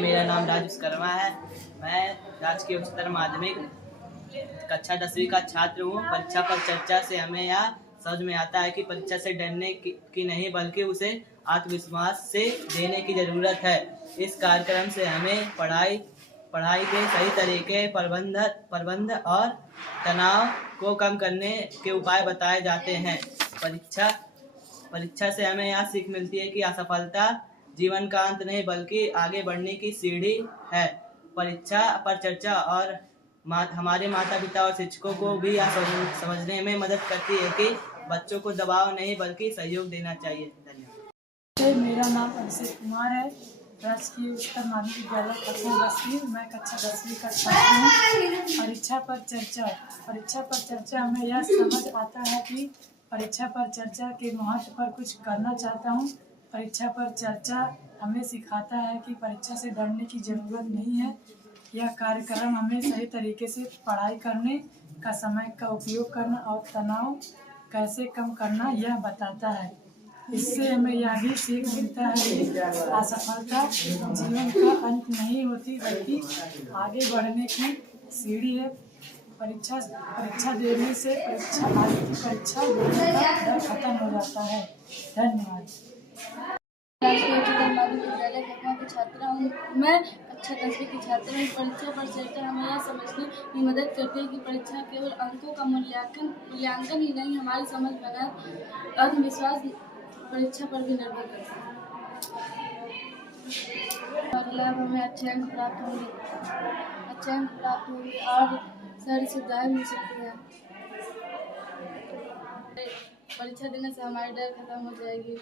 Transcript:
मेरा नाम राज विश्वकर्मा है। मैं राजकीय उच्चतर माध्यमिक कक्षा 10वीं का छात्र हूँ। परीक्षा पर चर्चा से हमें यह समझ में आता है कि परीक्षा से डरने की नहीं बल्कि उसे आत्मविश्वास से देने की ज़रूरत है। इस कार्यक्रम से हमें पढ़ाई के सही तरीके, प्रबंध और तनाव को कम करने के उपाय बताए जाते हैं। परीक्षा से हमें यह सीख मिलती है कि असफलता जीवन का अंत नहीं बल्कि आगे बढ़ने की सीढ़ी है। परीक्षा पर चर्चा और हमारे माता पिता और शिक्षकों को भी यह समझने में मदद करती है कि बच्चों को दबाव नहीं बल्कि सहयोग देना चाहिए। धन्यवाद। मेरा नाम अभिषेक कुमार है। राजकीय उच्चतर माध्यमिक विद्यालय कक्षा 10वीं, मैं कक्षा 10वीं का छात्र हूँ। परीक्षा पर चर्चा हमें यह समझ आता है कि परीक्षा पर चर्चा के महत्व पर कुछ करना चाहता हूँ। परीक्षा पर चर्चा हमें सिखाता है कि परीक्षा से डरने की ज़रूरत नहीं है। यह कार्यक्रम हमें सही तरीके से पढ़ाई करने का समय का उपयोग करना और तनाव कैसे कम करना यह बताता है। इससे हमें यह भी सीख मिलता है कि असफलता जीवन का अंत नहीं होती बल्कि आगे बढ़ने की सीढ़ी है। परीक्षा देने से परीक्षा देने का डर खत्म हो जाता है। धन्यवाद। राजकीय उच्चतर माध्यमिक विद्यालय कक्षा की छात्रा हूँ। मैं कक्षा 10वीं की छात्रा हूँ। परीक्षा पर चर्चा हमें यह समझने में मदद करती है कि परीक्षा केवल अंकों का मूल्यांकन ही नहीं, हमारी समझ बनाए आत्मविश्वास परीक्षा पर भी निर्भर करता है। और लाभ हमें अच्छे अंक प्राप्त होंगे और सारी सुविधाएं मिल सकती हैं। परीक्षा देने से हमारी डर खत्म हो जाएगी।